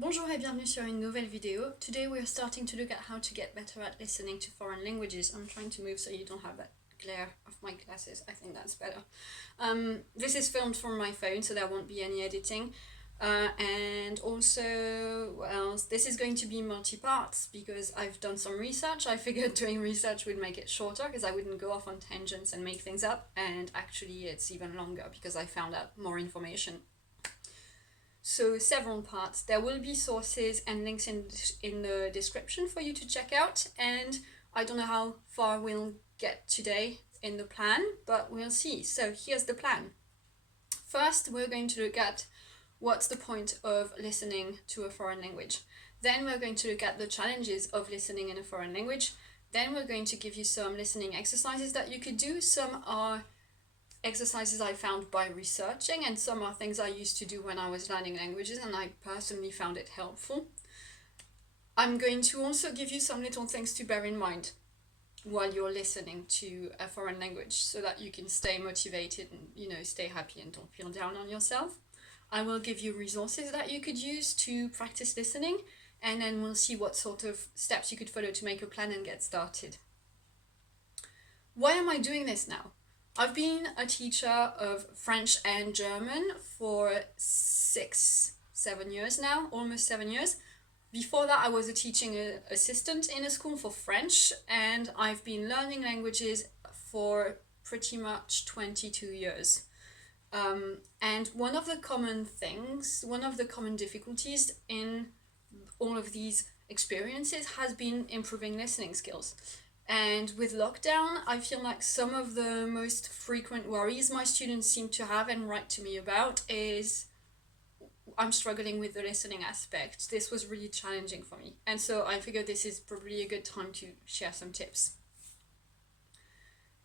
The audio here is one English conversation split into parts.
Bonjour et bienvenue sur une nouvelle vidéo. Today we are starting to look at how to get better at listening to foreign languages. I'm trying to move so you don't have that glare of my glasses. I think that's better. This is filmed from my phone, so there won't be any editing. And also, well, this is going to be multi-parts because I've done some research. I figured doing research would make it shorter because I wouldn't go off on tangents and make things up. And actually, it's even longer because I found out more information. So several parts. There will be sources and links in the description for you to check out. And I don't know how far we'll get today in the plan, but we'll see. So here's the plan. First, we're going to look at what's the point of listening to a foreign language. Then we're going to look at the challenges of listening in a foreign language. Then we're going to give you some listening exercises that you could do. Some are exercises I found by researching, and some are things I used to do when I was learning languages, and I personally found it helpful. I'm going to also give you some little things to bear in mind while you're listening to a foreign language so that you can stay motivated and stay happy and don't feel down on yourself. I will give you resources that you could use to practice listening, and then we'll see what sort of steps you could follow to make a plan and get started. Why am I doing this now? I've been a teacher of French and German for 7 years now, almost 7 years. Before that, I was a teaching assistant in a school for French, and I've been learning languages for pretty much 22 years. And one of the common difficulties in all of these experiences has been improving listening skills. And with lockdown, I feel like some of the most frequent worries my students seem to have and write to me about is I'm struggling with the listening aspect. This was really challenging for me. And so I figured this is probably a good time to share some tips.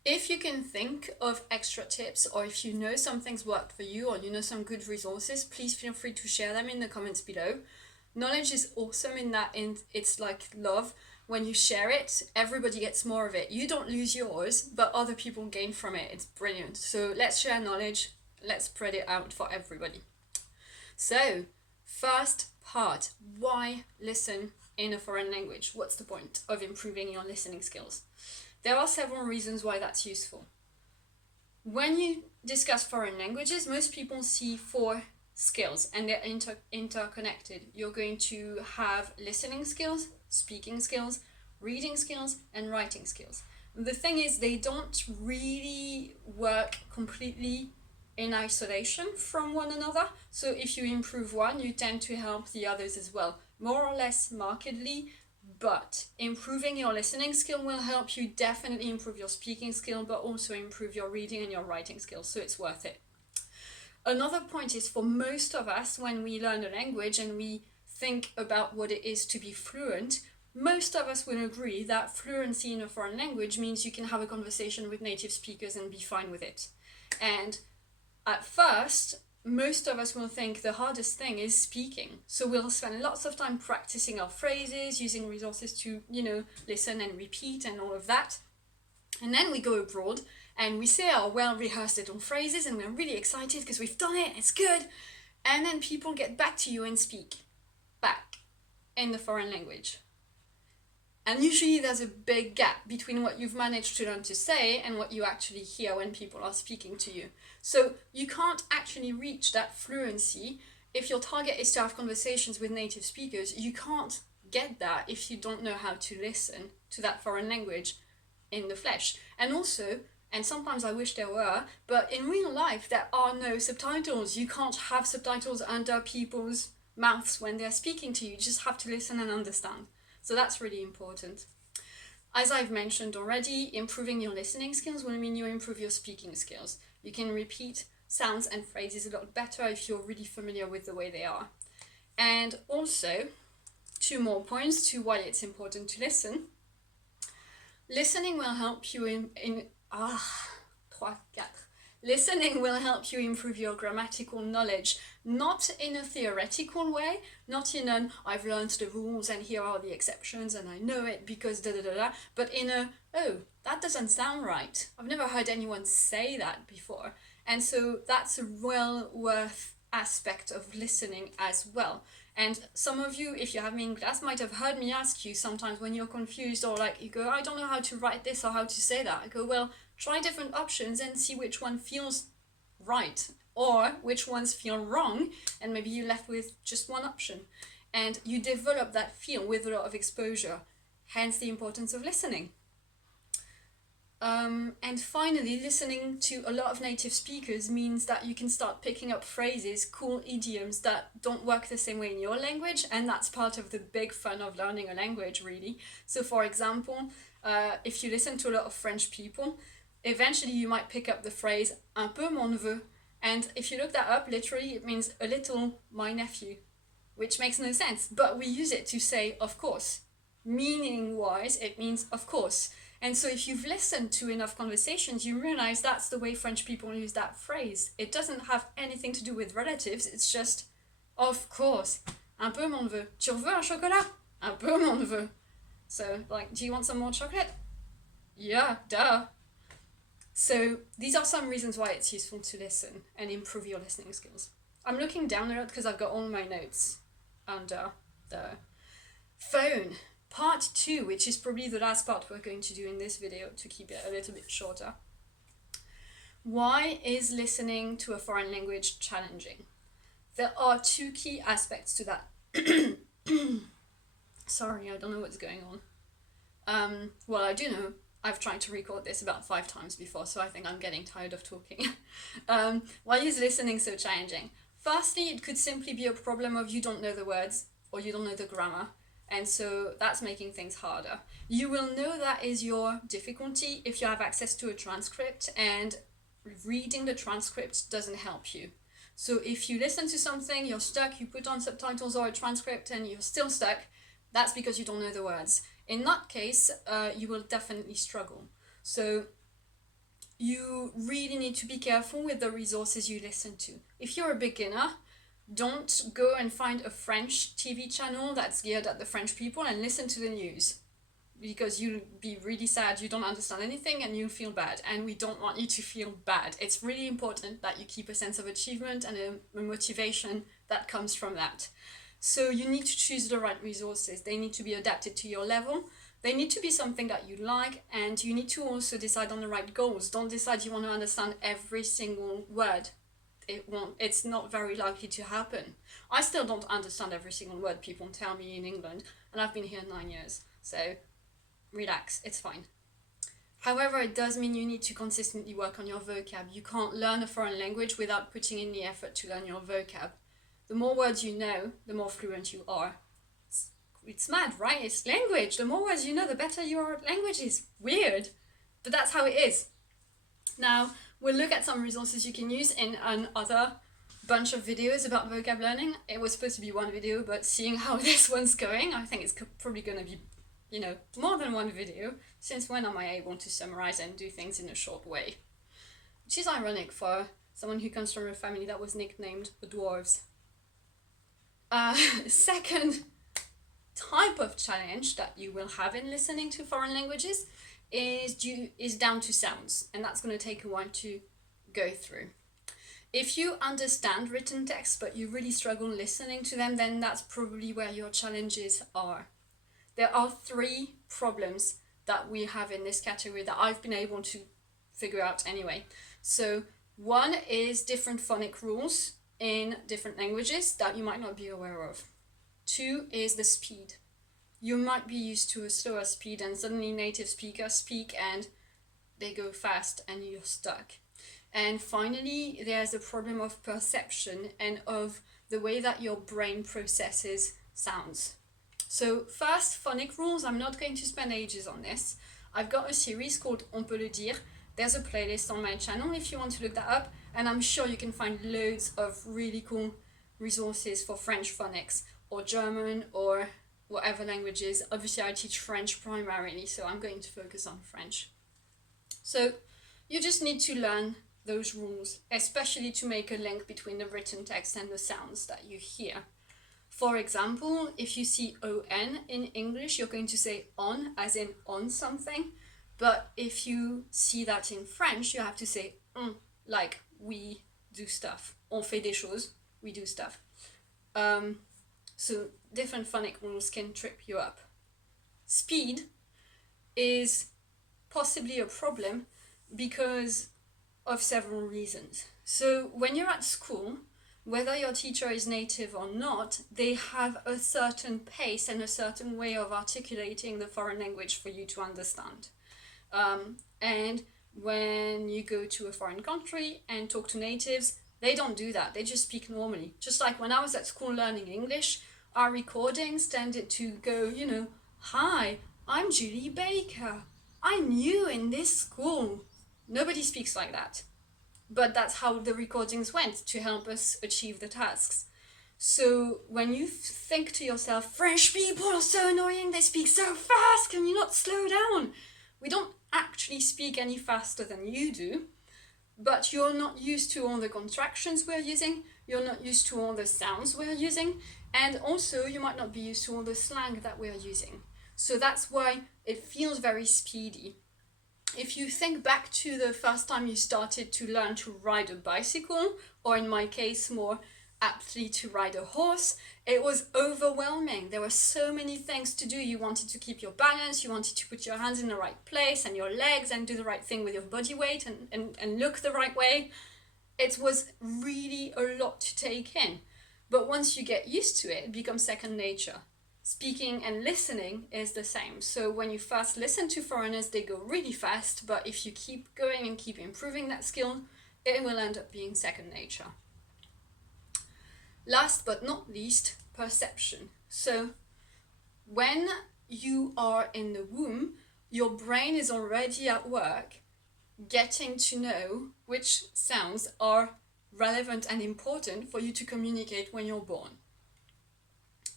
If you can think of extra tips, or if you know some things worked for you, or you know some good resources, please feel free to share them in the comments below. Knowledge is awesome in that it's like love. When you share it, everybody gets more of it. You don't lose yours, but other people gain from it. It's brilliant. So let's share knowledge. Let's spread it out for everybody. So, first part, why listen in a foreign language? What's the point of improving your listening skills? There are several reasons why that's useful. When you discuss foreign languages, most people see four skills and they're interconnected. You're going to have listening skills, speaking skills, reading skills, and writing skills. The thing is, they don't really work completely in isolation from one another. So if you improve one, you tend to help the others as well, more or less markedly. But improving your listening skill will help you definitely improve your speaking skill, but also improve your reading and your writing skills. So it's worth it. Another point is, for most of us, when we learn a language and we think about what it is to be fluent, most of us will agree that fluency in a foreign language means you can have a conversation with native speakers and be fine with it. And at first, most of us will think the hardest thing is speaking. So we'll spend lots of time practicing our phrases, using resources to, listen and repeat and all of that. And then we go abroad and we say our well-rehearsed little phrases and we're really excited because we've done it, it's good. And then people get back to you and speak back in the foreign language. And usually there's a big gap between what you've managed to learn to say and what you actually hear when people are speaking to you. So you can't actually reach that fluency. If your target is to have conversations with native speakers, you can't get that if you don't know how to listen to that foreign language in the flesh. And also, and sometimes I wish there were, but in real life there are no subtitles. You can't have subtitles under people's mouths when they're speaking to you. You just have to listen and understand. So that's really important. As I've mentioned already, improving your listening skills will mean you improve your speaking skills. You can repeat sounds and phrases a lot better if you're really familiar with the way they are. And also, 2 more points to why it's important to listen. Listening will help you Listening will help you improve your grammatical knowledge, not in a theoretical way, not in an I've learned the rules and here are the exceptions and I know it because but in a, oh, that doesn't sound right. I've never heard anyone say that before. And so that's well worth aspect of listening as well. And some of you, if you have me in class, might have heard me ask you sometimes when you're confused or like you go, I don't know how to write this or how to say that. I go, well, try different options and see which one feels right or which ones feel wrong, and maybe you're left with just one option. And you develop that feel with a lot of exposure, hence the importance of listening. And finally, listening to a lot of native speakers means that you can start picking up phrases, cool idioms that don't work the same way in your language, and that's part of the big fun of learning a language, really. So for example, if you listen to a lot of French people, eventually you might pick up the phrase un peu mon neveu, and if you look that up, literally it means a little my nephew, which makes no sense, but we use it to say of course. Meaning wise, it means of course. And so if you've listened to enough conversations, you realize that's the way French people use that phrase. It doesn't have anything to do with relatives, it's just, of course, un peu mon neveu. Tu veux un chocolat? Un peu mon neveu. So, like, do you want some more chocolate? Yeah, duh. So these are some reasons why it's useful to listen and improve your listening skills. I'm looking down a lot because I've got all my notes under the phone. Part 2, which is probably the last part we're going to do in this video to keep it a little bit shorter. Why is listening to a foreign language challenging? There are 2 key aspects to that. Sorry, I don't know what's going on. Well, I do know. I've tried to record this about 5 times before, so I think I'm getting tired of talking. Why is listening so challenging? Firstly, it could simply be a problem of you don't know the words or you don't know the grammar. And so that's making things harder. You will know that is your difficulty if you have access to a transcript, and reading the transcript doesn't help you. So if you listen to something, you're stuck, you put on subtitles or a transcript and you're still stuck, that's because you don't know the words. In that case, you will definitely struggle. So you really need to be careful with the resources you listen to. If you're a beginner, don't go and find a French TV channel that's geared at the French people and listen to the news, because you'll be really sad, you don't understand anything and you'll feel bad, and we don't want you to feel bad. It's really important that you keep a sense of achievement and a motivation that comes from that. So you need to choose the right resources. They need to be adapted to your level. They need to be something that you like, and you need to also decide on the right goals. Don't decide you want to understand every single word. It's not very likely to happen. I still don't understand every single word people tell me in England, and I've been here 9 years, so relax, it's fine. However, it does mean you need to consistently work on your vocab. You can't learn a foreign language without putting in the effort to learn your vocab. The more words you know, the more fluent you are. It's mad, right? It's language. The more words you know, the better you are at languages. Weird, but that's how it is. Now, we'll look at some resources you can use in another bunch of videos about vocab learning. It was supposed to be one video, but seeing how this one's going, I think it's probably going to be, more than one video, since when am I able to summarize and do things in a short way? Which is ironic for someone who comes from a family that was nicknamed the Dwarves. Second type of challenge that you will have in listening to foreign languages is down to sounds, and that's going to take a while to go through. If you understand written text but you really struggle listening to them, then that's probably where your challenges are. There are 3 problems that we have in this category that I've been able to figure out anyway. So one is different phonic rules in different languages that you might not be aware of. 2 is the speed. You might be used to a slower speed and suddenly native speakers speak and they go fast and you're stuck. And finally, there's the problem of perception and of the way that your brain processes sounds. So first, phonic rules. I'm not going to spend ages on this. I've got a series called On peut le dire. There's a playlist on my channel if you want to look that up, and I'm sure you can find loads of really cool resources for French phonics or German or whatever languages. Obviously I teach French primarily, so I'm going to focus on French. So you just need to learn those rules, especially to make a link between the written text and the sounds that you hear. For example, if you see on in English, you're going to say on as in on something, but if you see that in French, you have to say on, like we do stuff. On fait des choses. we do stuff. So different phonic rules can trip you up. Speed is possibly a problem because of several reasons. So when you're at school, whether your teacher is native or not, they have a certain pace and a certain way of articulating the foreign language for you to understand. And when you go to a foreign country and talk to natives, they don't do that. They just speak normally. Just like when I was at school learning English, our recordings tended to go, hi, I'm Julie Baker. I'm new in this school. Nobody speaks like that. But that's how the recordings went to help us achieve the tasks. So when you think to yourself, French people are so annoying, they speak so fast, can you not slow down? We don't actually speak any faster than you do, but you're not used to all the contractions we're using, you're not used to all the sounds we're using, and also you might not be used to all the slang that we're using. So that's why it feels very speedy. If you think back to the first time you started to learn to ride a bicycle, or in my case more aptly to ride a horse, it was overwhelming. There were so many things to do. You wanted to keep your balance, you wanted to put your hands in the right place and your legs and do the right thing with your body weight and look the right way. It was really a lot to take in. But once you get used to it, it becomes second nature. Speaking and listening is the same. So when you first listen to foreigners, they go really fast, but if you keep going and keep improving that skill, it will end up being second nature. Last but not least, perception. So when you are in the womb, your brain is already at work getting to know which sounds are relevant and important for you to communicate when you're born.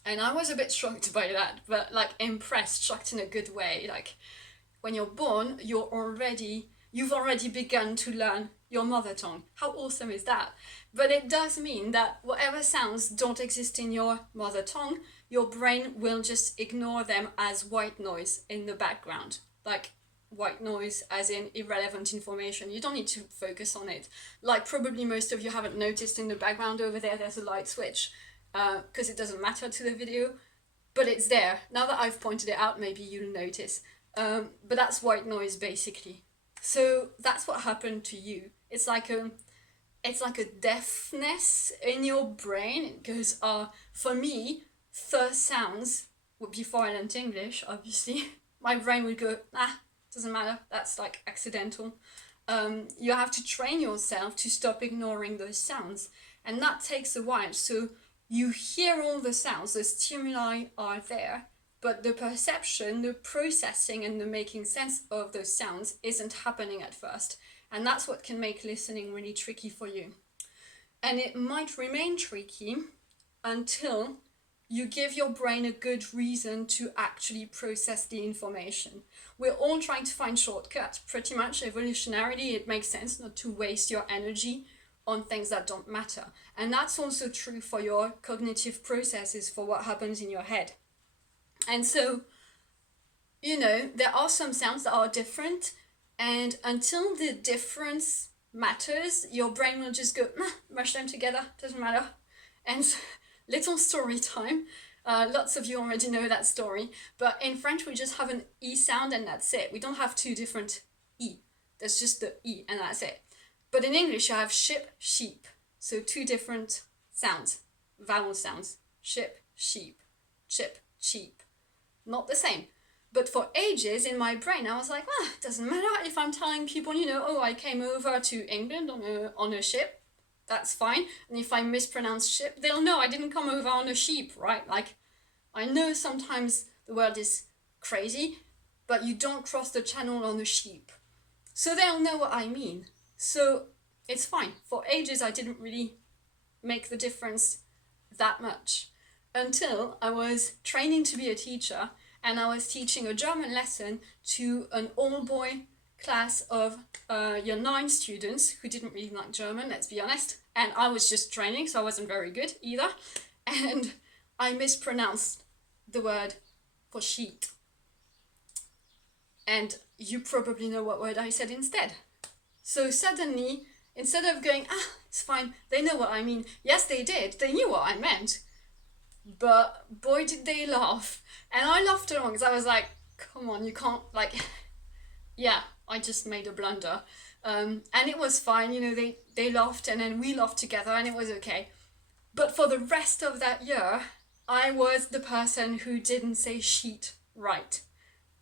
And I was a bit shocked by that, but like impressed, shocked in a good way. Like when you're born, you've already begun to learn your mother tongue. How awesome is that? But it does mean that whatever sounds don't exist in your mother tongue, your brain will just ignore them as white noise in the background. Like white noise as in irrelevant information. You don't need to focus on it. Like probably most of you haven't noticed in the background over there, there's a light switch. Because it doesn't matter to the video, but it's there. Now that I've pointed it out, maybe you'll notice. But that's white noise basically. So that's what happened to you. It's like a deafness in your brain. It goes, for me, first sounds would be foreign to English, obviously. My brain would go, doesn't matter, that's like accidental. You have to train yourself to stop ignoring those sounds. And that takes a while. So you hear all the sounds, the stimuli are there, but the perception, the processing and the making sense of those sounds isn't happening at first. And that's what can make listening really tricky for you. And it might remain tricky until you give your brain a good reason to actually process the information. We're all trying to find shortcuts, pretty much evolutionarily. It makes sense not to waste your energy on things that don't matter. And that's also true for your cognitive processes, for what happens in your head. And so, there are some sounds that are different, and until the difference matters, your brain will just go, mush them together, doesn't matter. And little story time. Lots of you already know that story, but in French we just have an E sound and that's it. We don't have two different E. There's just the E and that's it. But in English, you have ship, sheep. So two different sounds, vowel sounds. Ship, sheep, chip, cheap. Not the same. But for ages in my brain, I was like, it doesn't matter if I'm telling people, I came over to England on a ship. That's fine. And if I mispronounce ship, they'll know I didn't come over on a sheep, right? Like, I know sometimes the word is crazy, but you don't cross the channel on a sheep. So they'll know what I mean. So it's fine. For ages, I didn't really make the difference that much until I was training to be a teacher and I was teaching a German lesson to an all-boy class of year 9 students who didn't really like German, let's be honest. And I was just training, so I wasn't very good either. And I mispronounced the word for sheet. And you probably know what word I said instead. So suddenly, instead of going, it's fine, they know what I mean. Yes, they did. They knew what I meant. But boy, did they laugh. And I laughed along because I was like, come on, you can't, like, yeah, I just made a blunder. And it was fine, they laughed and then we laughed together and it was okay. But for the rest of that year, I was the person who didn't say sheet right.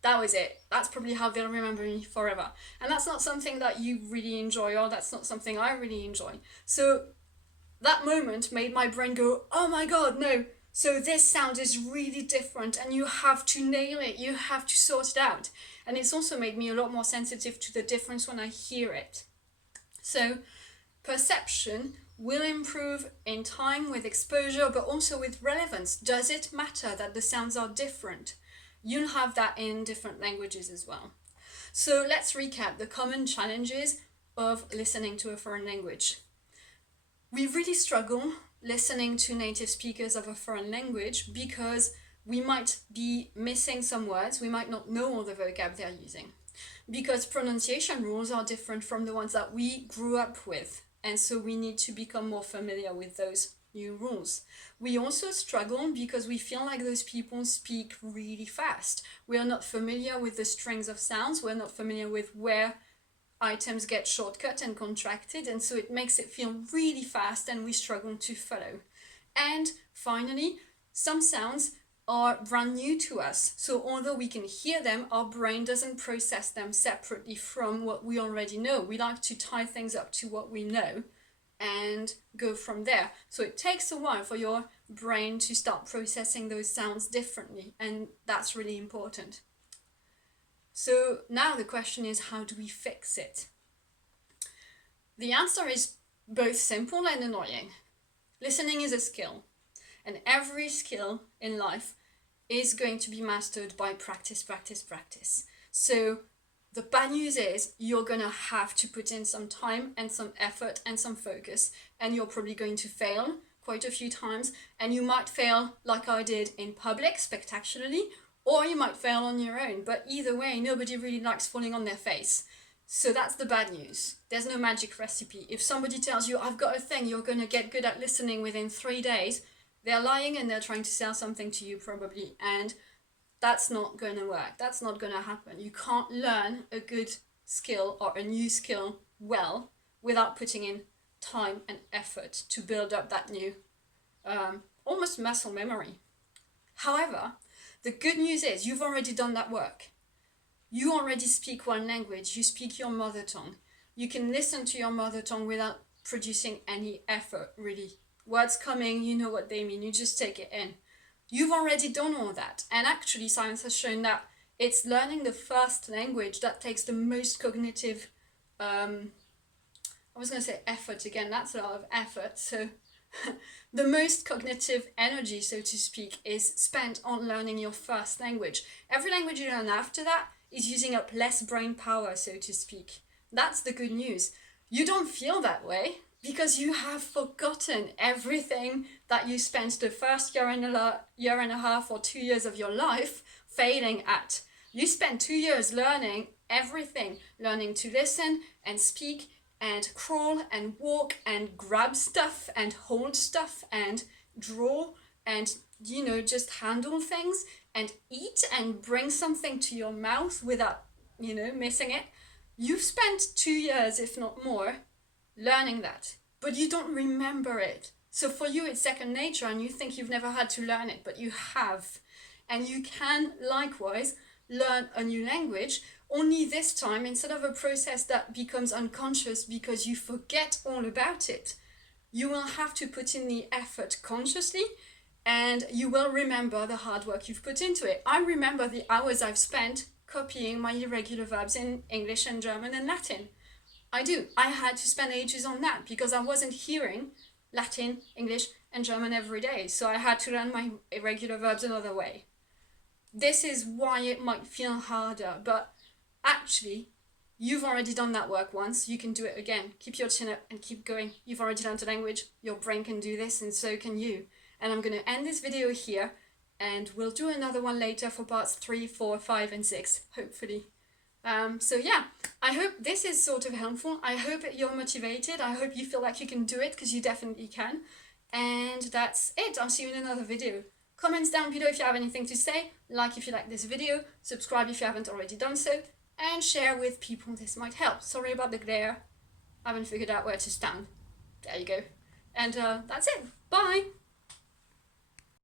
That was it. That's probably how they'll remember me forever. And that's not something that you really enjoy, or that's not something I really enjoy. So that moment made my brain go, oh my God, no. So this sound is really different and you have to nail it. You have to sort it out. And it's also made me a lot more sensitive to the difference when I hear it. So perception will improve in time with exposure, but also with relevance. Does it matter that the sounds are different? You'll have that in different languages as well. So let's recap the common challenges of listening to a foreign language. We really struggle listening to native speakers of a foreign language because we might be missing some words, we might not know all the vocab they're using. Because pronunciation rules are different from the ones that we grew up with, and so we need to become more familiar with those new rules. We also struggle because we feel like those people speak really fast. We are not familiar with the strings of sounds, we're not familiar with where items get shortcut and contracted, and so it makes it feel really fast and we struggle to follow. And finally, some sounds are brand new to us, so although we can hear them, our brain doesn't process them separately from what we already know. We like to tie things up to what we know and go from there. So it takes a while for your brain to start processing those sounds differently, and that's really important. So now the question is, how do we fix it? The answer is both simple and annoying. Listening is a skill, and every skill in life is going to be mastered by practice, practice, practice. So the bad news is you're going to have to put in some time and some effort and some focus, and you're probably going to fail quite a few times, and you might fail like I did in public spectacularly, or you might fail on your own. But either way, nobody really likes falling on their face. So that's the bad news. There's no magic recipe. If somebody tells you, I've got a thing, you're going to get good at listening within 3 days, they're lying and they're trying to sell something to you probably. And that's not going to work. That's not going to happen. You can't learn a good skill or a new skill well without putting in time and effort to build up that new, almost muscle memory. However, the good news is you've already done that work. You already speak one language. You speak your mother tongue. You can listen to your mother tongue without producing any effort, really. Words coming, you know what they mean. You just take it in. You've already done all that. And actually, science has shown that it's learning the first language that takes the most cognitive, I was going to say effort again. That's a lot of effort. So the most cognitive energy, so to speak, is spent on learning your first language. Every language you learn after that is using up less brain power, so to speak. That's the good news. You don't feel that way because you have forgotten everything that you spent the first year and a half or 2 years of your life failing at. You spent 2 years learning everything, learning to listen and speak and crawl and walk and grab stuff and hold stuff and draw and, just handle things and eat and bring something to your mouth without, missing it. You've spent 2 years, if not more, learning that, but you don't remember it. So for you, it's second nature and you think you've never had to learn it, but you have. And you can likewise learn a new language, only this time, instead of a process that becomes unconscious because you forget all about it, you will have to put in the effort consciously and you will remember the hard work you've put into it. I remember the hours I've spent copying my irregular verbs in English and German and Latin. I do. I had to spend ages on that because I wasn't hearing Latin, English, and German every day. So I had to learn my irregular verbs another way. This is why it might feel harder, but actually, you've already done that work once. You can do it again. Keep your chin up and keep going. You've already learned a language. Your brain can do this, and so can you. And I'm going to end this video here, and we'll do another one later for parts 3, 4, 5, and 6, hopefully. So yeah, I hope this is sort of helpful. I hope you're motivated. I hope you feel like you can do it, because you definitely can. And that's it. I'll see you in another video. Comments down below if you have anything to say, like if you like this video, subscribe if you haven't already done so, and share with people this might help. Sorry about the glare. I haven't figured out where to stand. There you go. And that's it. Bye!